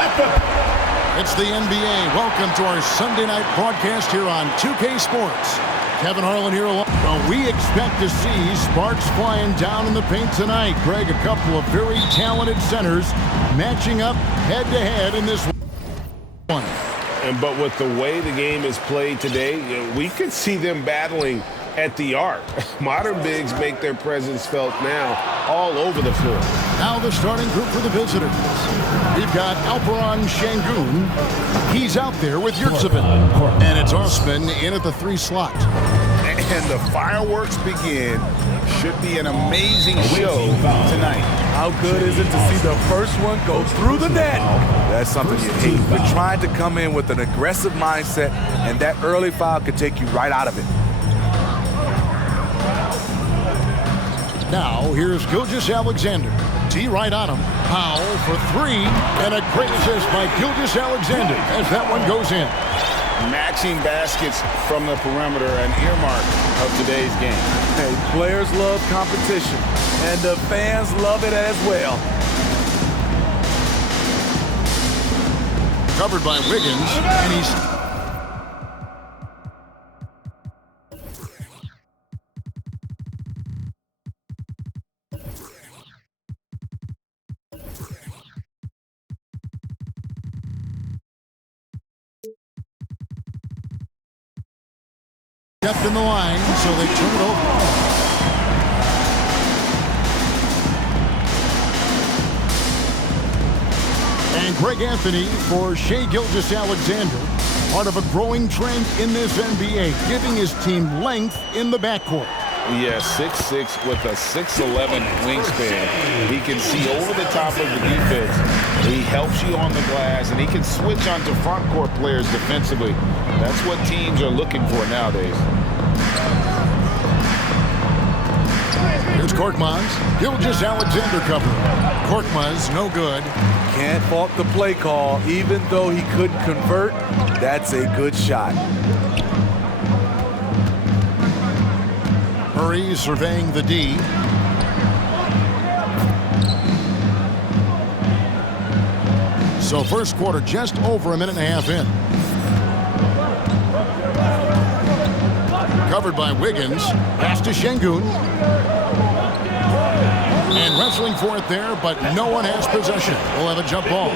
It's the NBA. Welcome to our Sunday night broadcast here on 2K Sports. Kevin Harlan here along. Well, we expect to see sparks flying down in the paint tonight. Greg, a couple of very talented centers matching up head-to-head in this one. But with the way the game is played today, we could see them battling at the arc. Modern bigs make their presence felt now all over the floor. Now the starting group for the visitors. We've got Alperen Şengün. He's out there with Yurtseven. And it's Osman in at the 3 slot. And the fireworks begin. Should be an amazing show tonight. How good is it to see the first one go through the net? That's something you hate. We're trying to come in with an aggressive mindset, and that early foul could take you right out of it. Now, here's Gilgeous-Alexander. T right on him. Powell for 3. And a great assist by Gilgeous-Alexander as that one goes in. Matching baskets from the perimeter, an earmark of today's game. Hey, players love competition, and the fans love it as well. Covered by Wiggins, and he's... kept in the line, so they turn it over. And Greg Anthony for Shai Gilgeous-Alexander, part of a growing trend in this NBA, giving his team length in the backcourt. Yeah, 6'6" with a 6'11" wingspan. He can see over the top of the defense. He helps you on the glass, and he can switch onto front court players defensively. That's what teams are looking for nowadays. Here's Korkmaz. Gilgeous-Alexander cover. Korkmaz, no good. Can't fault the play call. Even though he couldn't convert, that's a good shot. Murray surveying the D. So first quarter just over a minute and a half in. Covered by Wiggins. Pass to Şengün. And wrestling for it there, but no one has possession. We'll have a jump ball.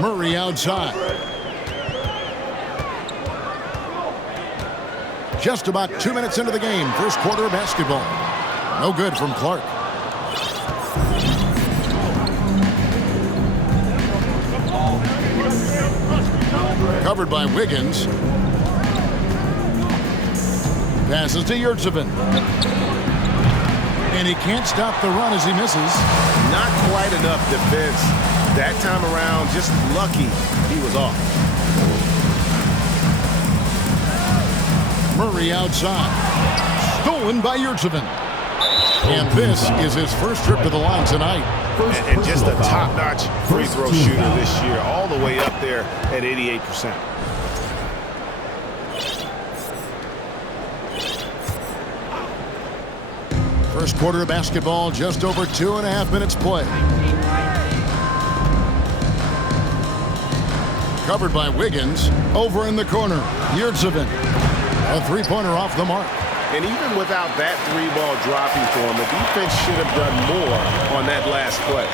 Murray outside. Just about 2 minutes into the game. First quarter of basketball. No good from Clark. Covered by Wiggins. Passes to Yurtseven. And he can't stop the run as he misses. Not quite enough defense. That time around, just lucky he was off. Murray outside. Stolen by Yurtseven. And this is his first trip to the line tonight. And just a top-notch free throw shooter this year, all the way up there at 88%. First quarter of basketball, just over 2.5 minutes play. Covered by Wiggins. Over in the corner. Yurtseven. A three-pointer off the mark. And even without that 3-ball dropping for him, the defense should have done more on that last play.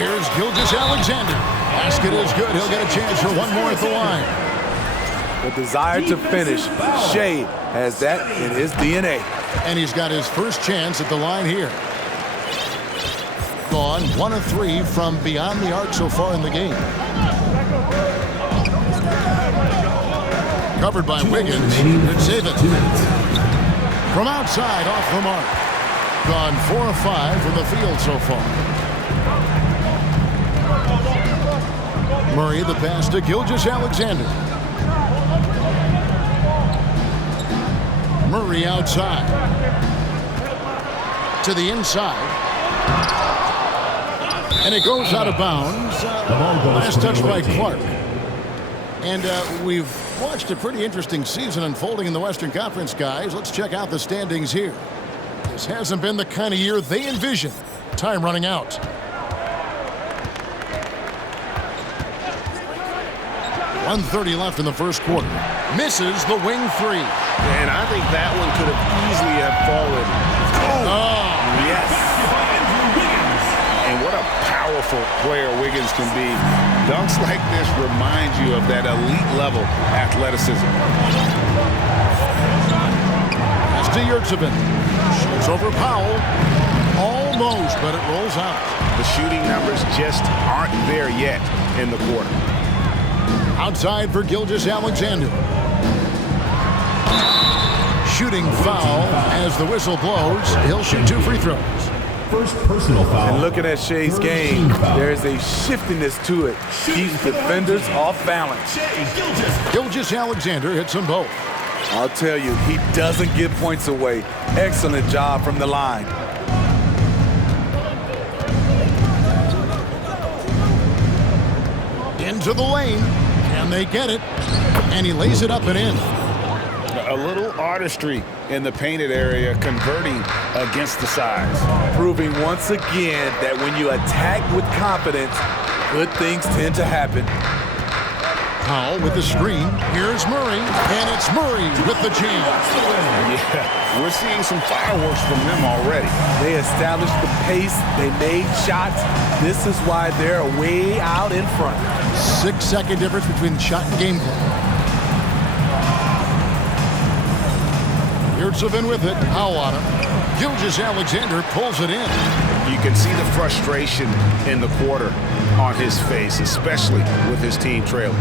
Here's Gilgeous-Alexander. Basket is good. He'll get a chance for one more at the line. The desire to finish. Shai has that in his DNA. And he's got his first chance at the line here. Gone 1 of 3 from beyond the arc so far in the game. Covered by Wiggins. Save it. From outside, off the mark. Gone 4 of 5 from the field so far. Murray the pass to Gilgeous-Alexander. Murray outside. To the inside. And it goes out of bounds. Last touch by Clark. And we've watched a pretty interesting season unfolding in the Western Conference, guys. Let's check out the standings here. This hasn't been the kind of year they envisioned. Time running out. .130 left in the first quarter. Misses the wing three. And I think that one could have easily have fallen. Oh, yes. And what a powerful player Wiggins can be. Dunks like this remind you of that elite level athleticism. That's to Yurtsevin. Shoots over Powell. Almost, but it rolls out. The shooting numbers just aren't there yet in the quarter. Outside for Gilgeous-Alexander. Shooting foul as the whistle blows. He'll shoot 2 free throws. First personal foul. And looking at Shea's game, there's a shiftiness to it. Keeps defenders off balance. Gilgeous-Alexander hits them both. I'll tell you, he doesn't give points away. Excellent job from the line. Into the lane. Can they get it? And he lays it up and in. A little artistry in the painted area, converting against the size. Proving once again that when you attack with confidence, good things tend to happen. Powell with the screen. Here's Murray. And it's Murray with the jam. Yeah, we're seeing some fireworks from them already. They established the pace. They made shots. This is why they're way out in front. 6-second difference between shot and game clock. Yurtsevin with it. Powell on him. Gilgeous-Alexander pulls it in. You can see the frustration in the quarter on his face, especially with his team trailing.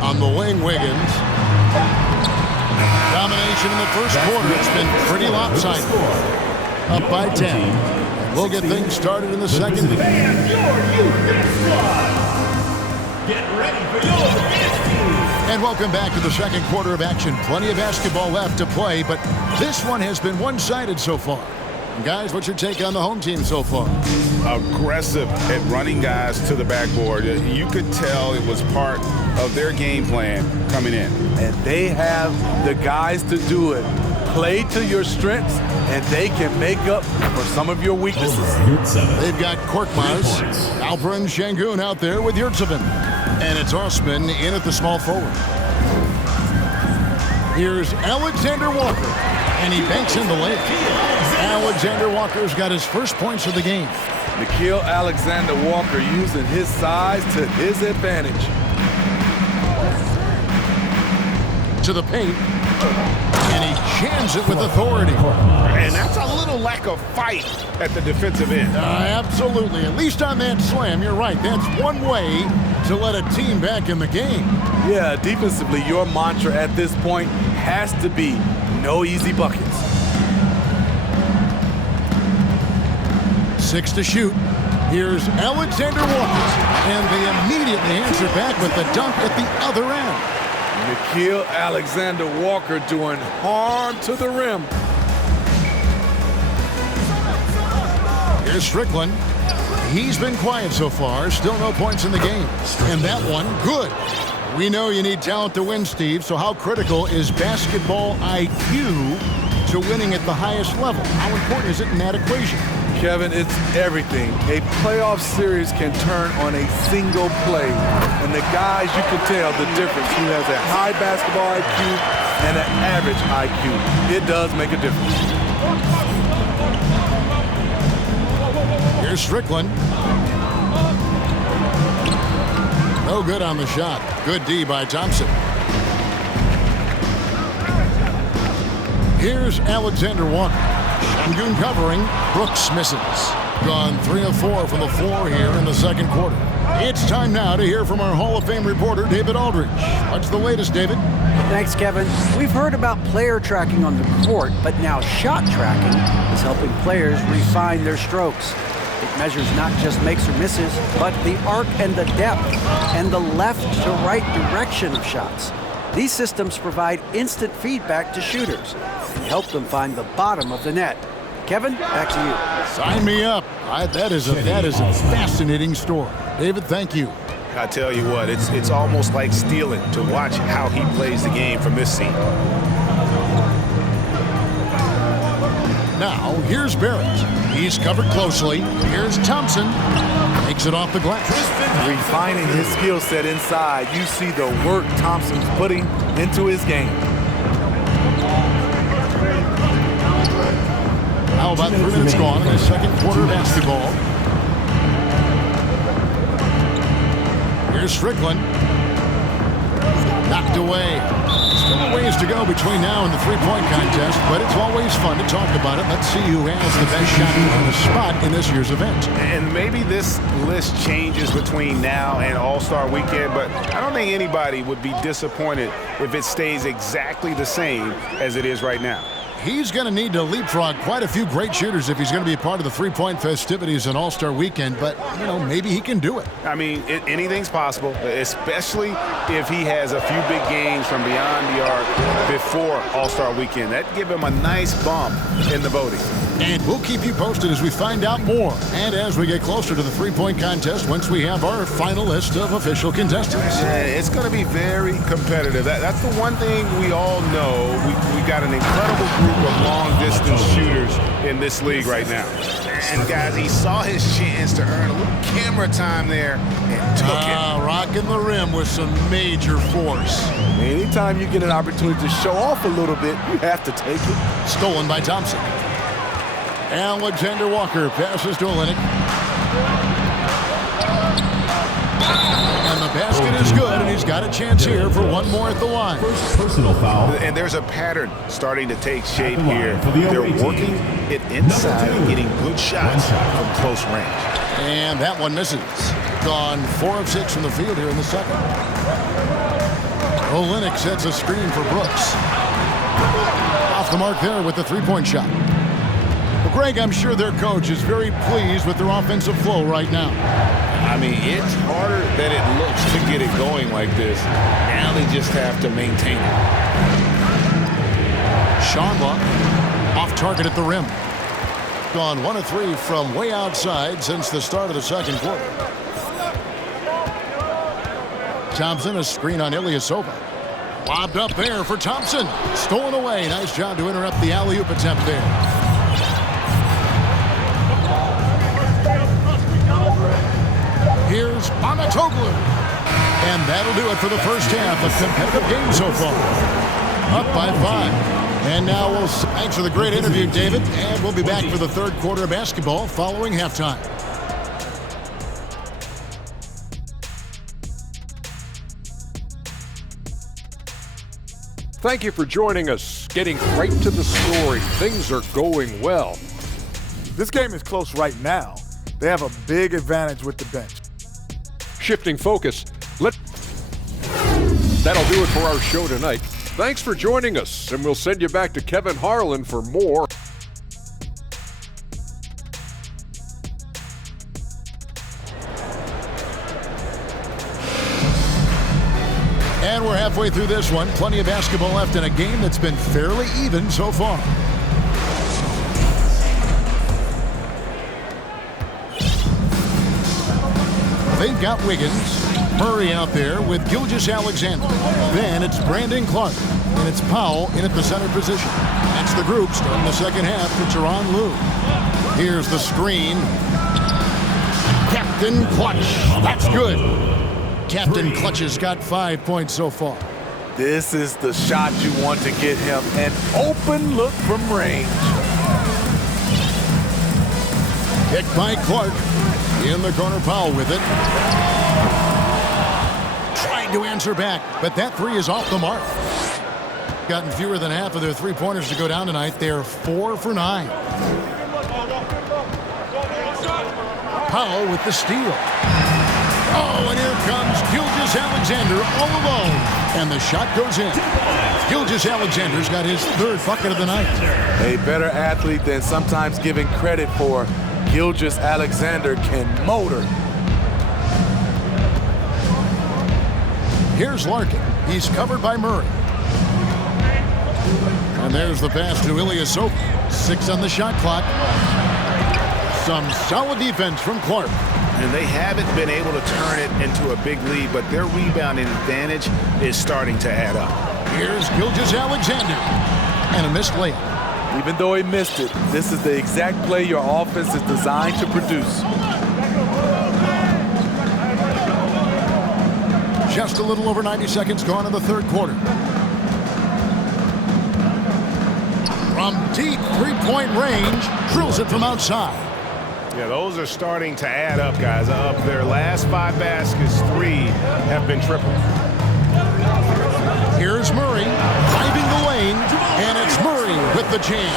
On the wing, Wiggins. Domination in the first quarter. It's been pretty lopsided. Up by 10. We'll get things started in the second. Get ready for your dance team. And welcome back to the second quarter of action. Plenty of basketball left to play, but this one has been one-sided so far. Guys, what's your take on the home team so far? Aggressive at running guys to the backboard. You could tell it was part of their game plan coming in. And they have the guys to do it. Play to your strengths, and they can make up for some of your weaknesses. They've got Korkmaz, Alperen Şengün out there with Yurtsevin. And it's Osman in at the small forward. Here's Alexander Walker, and he banks in the layup. Alexander Walker's got his first points of the game. Nickeil Alexander-Walker using his size to his advantage. To the paint, and he jams it with authority. And that's a little lack of fight at the defensive end. Absolutely. At least on that slam, you're right. That's one way to let a team back in the game. Yeah, defensively, your mantra at this point has to be no easy buckets. 6 to shoot. Here's Alexander Walker, and they immediately answer back with the dunk at the other end. Nickeil Alexander-Walker doing harm to the rim. Here's Strickland. He's been quiet so far. Still no points in the game. And that one, good. We know you need talent to win, Steve, so how critical is basketball IQ to winning at the highest level? How important is it in that equation? Kevin, it's everything. A playoff series can turn on a single play. And the guys, you can tell the difference who has a high basketball IQ and an average IQ. It does make a difference. Here's Strickland. No good on the shot. Good D by Thompson. Here's Alexander Walker. Şengün covering. Brooks misses. Gone 3 of 4 from the floor here in the second quarter. It's time now to hear from our Hall of Fame reporter, David Aldridge. What's the latest, David? Thanks, Kevin. We've heard about player tracking on the court, but now shot tracking is helping players refine their strokes. It measures not just makes or misses, but the arc and the depth and the left to right direction of shots. These systems provide instant feedback to shooters and help them find the bottom of the net. Kevin, back to you. Sign me up. That is a fascinating story. David, thank you. I tell you what, it's almost like stealing to watch how he plays the game from this seat. Now, here's Barrett. He's covered closely. Here's Thompson. Takes it off the glass. Refining his skill set inside, you see the work Thompson's putting into his game. How about 3 minutes gone in the second quarter of basketball? Here's Strickland. Knocked away. Still a ways to go between now and the three-point contest, but it's always fun to talk about it. Let's see who has the best shot on the spot in this year's event. And maybe this list changes between now and All-Star Weekend, but I don't think anybody would be disappointed if it stays exactly the same as it is right now. He's going to need to leapfrog quite a few great shooters if he's going to be a part of the three-point festivities in All-Star Weekend, but, you know, maybe he can do it. I mean, anything's possible, especially if he has a few big games from beyond the arc before All-Star Weekend. That'd give him a nice bump in the voting. And we'll keep you posted as we find out more and as we get closer to the three-point contest once we have our final list of official contestants. Yeah, it's going to be very competitive. That's the one thing we all know. We got an incredible group of long-distance shooters in this league right now. And, guys, he saw his chance to earn a little camera time there and took it. Rocking the rim with some major force. Anytime you get an opportunity to show off a little bit, you have to take it. Stolen by Thompson. Alexander Walker passes to Olynyk. And the basket is good, and he's got a chance here for one more at the line. First personal foul. And there's a pattern starting to take shape here. They're working it inside and getting good shots from close range. And that one misses. Gone 4 of 6 from the field here in the second. Olynyk sets a screen for Brooks. Off the mark there with the three-point shot. Well, Greg, I'm sure their coach is very pleased with their offensive flow right now. I mean, it's harder than it looks to get it going like this. Now they just have to maintain it. Shonla off target at the rim. Gone 1 of 3 from way outside since the start of the second quarter. Thompson, a screen on Ilyasova. Lobbed up there for Thompson. Stolen away. Nice job to interrupt the alley-oop attempt there. Here's Mamatoglu. And that'll do it for the first half. A competitive game so far. Up by 5. And now thanks for the great interview, David. And we'll be back for the third quarter of basketball following halftime. Thank you for joining us. Getting right to the story. Things are going well. This game is close right now. They have a big advantage with the bench. Shifting focus. That'll do it for our show tonight. Thanks for joining us, and we'll send you back to Kevin Harlan for more. And we're halfway through this one. Plenty of basketball left in a game that's been fairly even so far. They've got Wiggins, Murray out there with Gilgeous-Alexander. Then it's Brandon Clark, and it's Powell in at the center position. That's the group starting the second half for Tyronn Lue. Here's the screen. Captain Clutch. That's good. Captain Clutch has got 5 points so far. This is the shot you want to get him. An open look from range. Picked by Clark. In the corner, Powell with it. Trying to answer back, but that three is off the mark. Gotten fewer than half of their three-pointers to go down tonight. They're 4 for 9. Powell with the steal. Oh, and here comes Gilgeous-Alexander all alone. And the shot goes in. Gilgeous-Alexander's got his third bucket of the night. A better athlete than sometimes given credit for. Gilgeous-Alexander can motor. Here's Larkin. He's covered by Murray. And And there's the pass to Ilyasova. 6 on the shot clock. Some solid defense from Clark. And they haven't been able to turn it into a big lead, but their rebounding advantage is starting to add up. Here's Gilgeous-Alexander. And a missed layup. Even though he missed it, this is the exact play your offense is designed to produce. Just a little over 90 seconds gone in the third quarter. From deep three-point range, drills it from outside. Yeah, those are starting to add up, guys. Of their last 5 baskets, 3 have been triple. Here's Murray driving the lane, and it's Murray with the jam.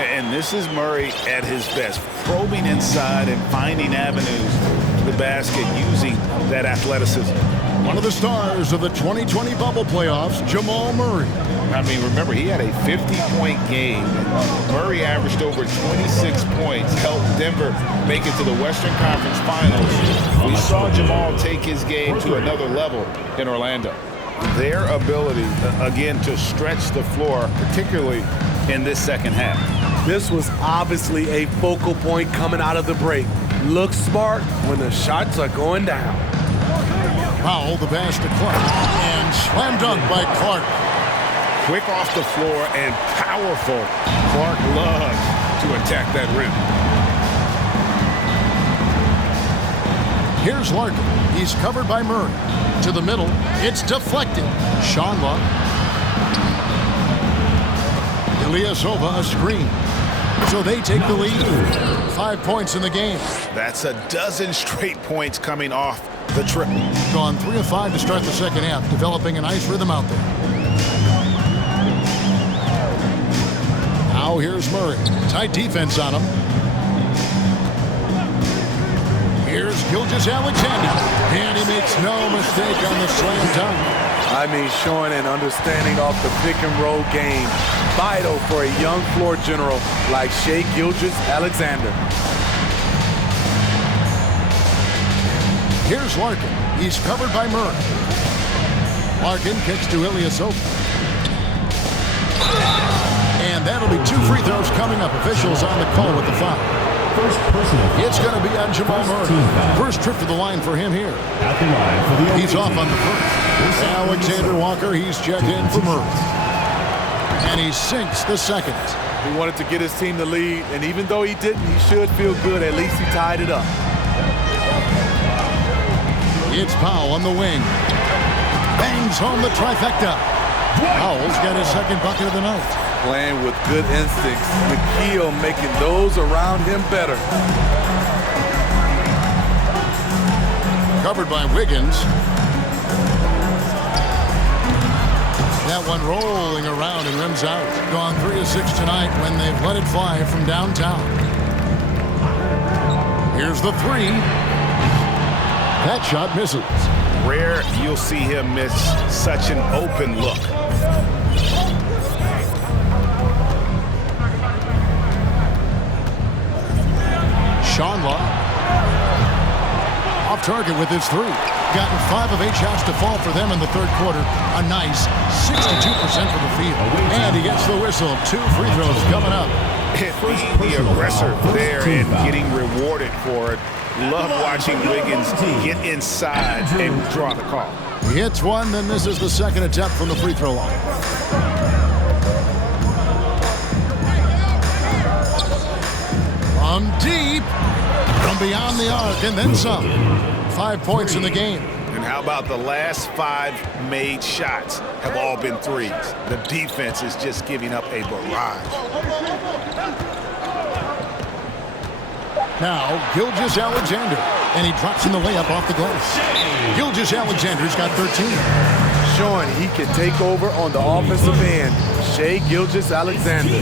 And this is Murray at his best, probing inside and finding avenues to the basket using that athleticism. One of the stars of the 2020 bubble playoffs, Jamal Murray. I mean, remember, he had a 50-point game. Murray averaged over 26 points, helped Denver make it to the Western Conference Finals. We saw Jamal take his game to another level in Orlando. Their ability, again, to stretch the floor, particularly in this second half. This was obviously a focal point coming out of the break. Look smart when the shots are going down. Powell, the pass to Clark, and slam dunk by Clark. Quick off the floor and powerful. Clark loves to attack that rim. Here's Larkin. He's covered by Murray. To the middle. It's deflected. Shanla. Ilyasova, a screen. So they take the lead. 5 points in the game. That's a dozen straight points coming off the triple. Gone 3 of 5 to start the second half, developing a nice rhythm out there. Now here's Murray. Tight defense on him. Here's Gilgeous-Alexander. And he makes no mistake on the slam dunk. I mean, showing an understanding of the pick-and-roll game. Vital for a young floor general like Shai Gilgeous-Alexander. Here's Larkin. He's covered by Murray. Larkin kicks to Ilyasova. And that'll be 2 free throws coming up. Officials on the call with the foul. It's going to be on Jamal Murray. First trip to the line for him here. He's off on the first. Alexander Walker, he's checked in for Murray. And he sinks the second. He wanted to get his team the lead, and even though he didn't, he should feel good. At least he tied it up. It's Powell on the wing. Bangs home the trifecta. Powell's got his second bucket of the night. Playing with good instincts. McKeel making those around him better. Covered by Wiggins. That one rolling around and rims out. Gone 3 of 6 tonight when they've let it fly from downtown. Here's the 3. That shot misses. Rare you'll see him miss such an open look. Shanla off target with his 3. Gotten 5 of 8 shots to fall for them in the third quarter. A nice 62% from the field. And he gets the whistle. 2 free throws coming up. Being the aggressor there and getting rewarded for it. Love watching Wiggins get inside and draw the call. He hits one, then misses the second attempt from the free throw line. From deep, from beyond the arc, and then some. 5 points in the game. And how about the last 5 made shots have all been threes? The defense is just giving up a barrage. Now, Gilgeous-Alexander, and he drops in the layup off the glass. Gilgeous-Alexander's got 13. Showing he can take over on the offensive end. Shai Gilgeous-Alexander.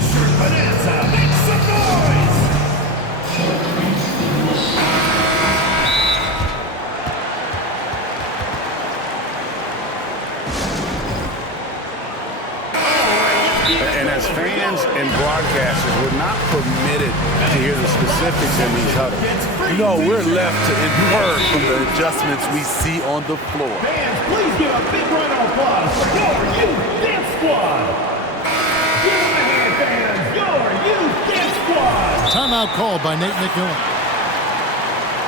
And as fans and broadcasters, we're not permitted to hear the specifics in these huddles. No, we're left to infer from the adjustments we see on the floor. Fans, please give a big round of applause for your youth dance squad. Timeout called by Nate McMillan.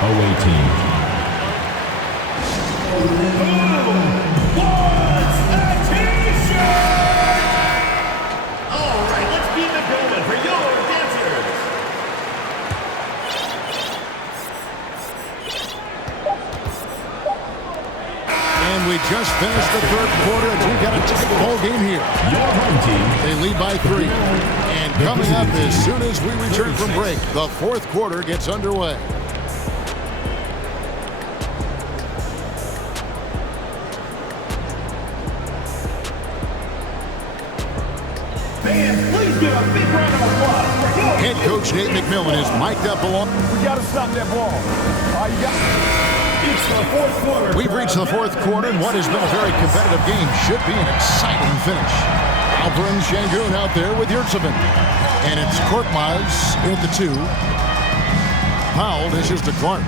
Away team. What's a t-shirt? All right, let's keep it going for your dancers. And we just finished the third quarter, and we've got a ticket ball game here. Your home team. They lead by 3. And coming up as soon as we return from break, the fourth quarter gets underway. Fans, please give a big round of applause for your Head coach Nate McMillan is mic'd up along. We got to stop that ball. All you got. It's the fourth quarter. We've reached the fourth quarter, and what has been a very competitive game should be an exciting finish. Alperin Sengun out there with Yurtseven. And it's Korkmaz at the 2. Powell dishes to Clark.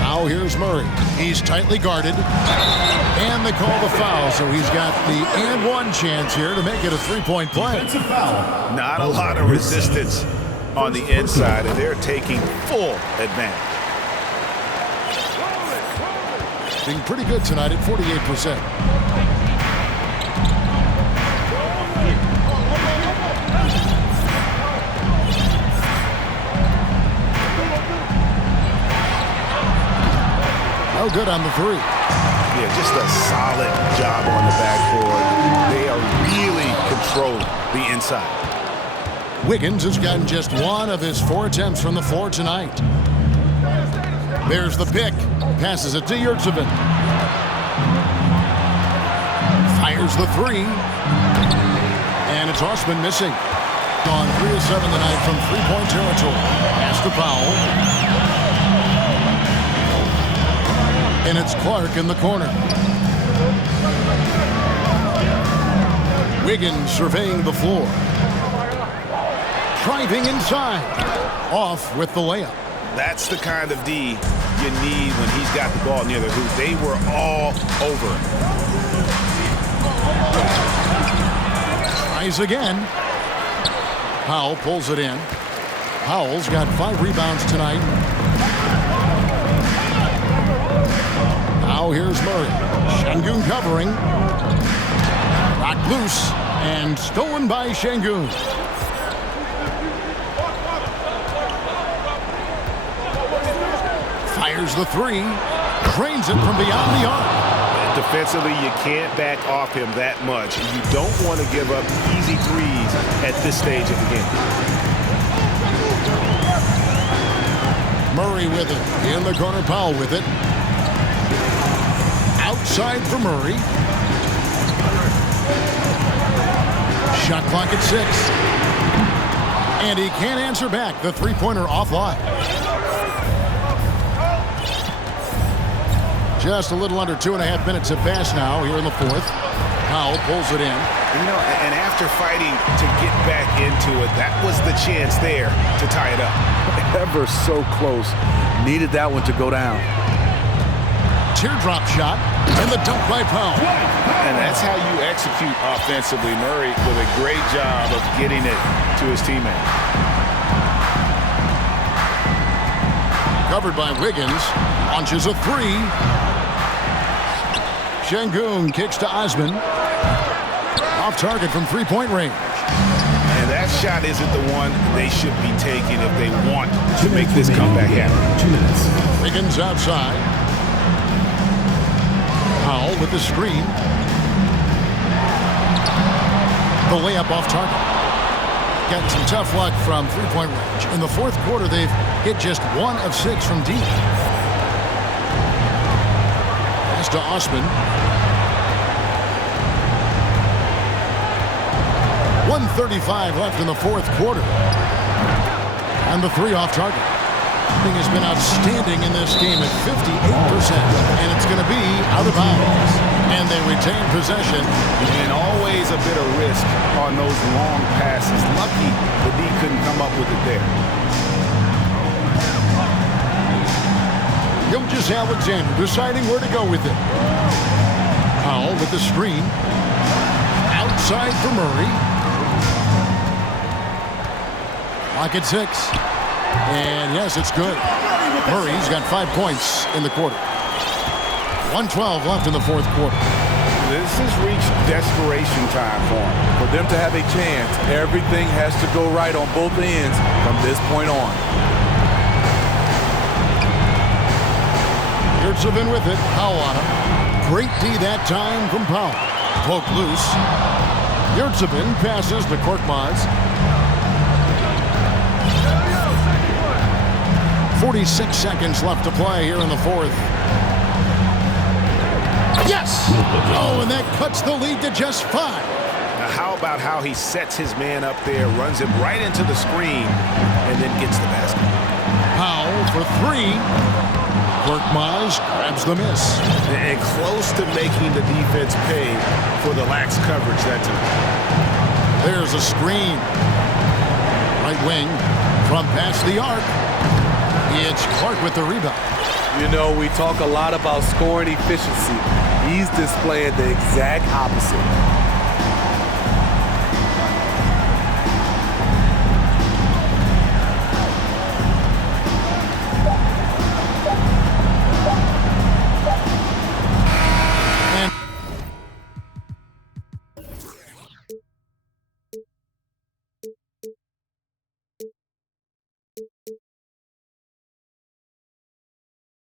Now here's Murray. He's tightly guarded. And they call the foul, so he's got the and one chance here to make it a three-point play. Defensive foul. Not a lot of resistance on the inside, and they're taking full advantage. Being pretty good tonight at 48%. No good on the 3. Yeah, just a solid job on the backboard. They are really controlling the inside. Wiggins has gotten just 1 of his 4 attempts from the floor tonight. There's the pick. Passes it to Yurtseven. Fires the 3. And it's Osman missing. Gone 3 of 7 tonight from three-point territory. Pass to Powell. And it's Clark in the corner. Wiggins surveying the floor. Driving inside. Off with the layup. That's the kind of D you need when he's got the ball near the hoop. They were all over him. Tries again. Powell pulls it in. Powell's got 5 rebounds tonight. Now here's Murray. Sengun covering. Knocked loose and stolen by Sengun. Fires the 3. Drains it from beyond the arc. Defensively, you can't back off him that much. You don't want to give up easy threes at this stage of the game. Murray with it. In the corner, Powell with it. Outside for Murray. Shot clock at 6. And he can't answer back. The three-pointer offline. Just a little under 2.5 minutes have passed now here in the fourth. Powell pulls it in. You know, and after fighting to get back into it, that was the chance there to tie it up. Ever so close. Needed that one to go down. Teardrop shot and the dunk by Powell. And that's how you execute offensively. Murray with a great job of getting it to his teammate. Covered by Wiggins. Launches a 3. Sengun kicks to Osman. Off target from three-point range. And that shot isn't the one they should be taking if they want to make this comeback happen. 2 minutes. Wiggins outside. Powell with the screen. The layup off target. Getting some tough luck from three-point range. In the fourth quarter, they've hit just 1 of 6 from deep. Pass to Osman. 1:35 left in the fourth quarter. And the 3 off target. Shooting has been outstanding in this game at 58%. And it's going to be out of bounds. And they retain possession. And always a bit of risk on those long passes. Lucky the D couldn't come up with it there. Gilgeous Alexander deciding where to go with it. Powell with the screen. Outside for Murray. Clock at 6. And yes, it's good. Murray's got 5 points in the quarter. 1:12 left in the fourth quarter. This has reached desperation time for him. For them to have a chance, everything has to go right on both ends from this point on. Yurtsevin with it. Powell on him. Great D that time from Powell. Poke loose. Yurtsevin passes to Korkmaz. 46 seconds left to play here in the fourth. Yes! Oh, and that cuts the lead to just 5. Now, how about how he sets his man up there, runs him right into the screen, and then gets the basket. Powell for 3. Korkmaz grabs the miss. And close to making the defense pay for the lax coverage that time. There's a screen. Right wing from past the arc. It's Clark with the rebound. You know, we talk a lot about scoring efficiency. He's displaying the exact opposite.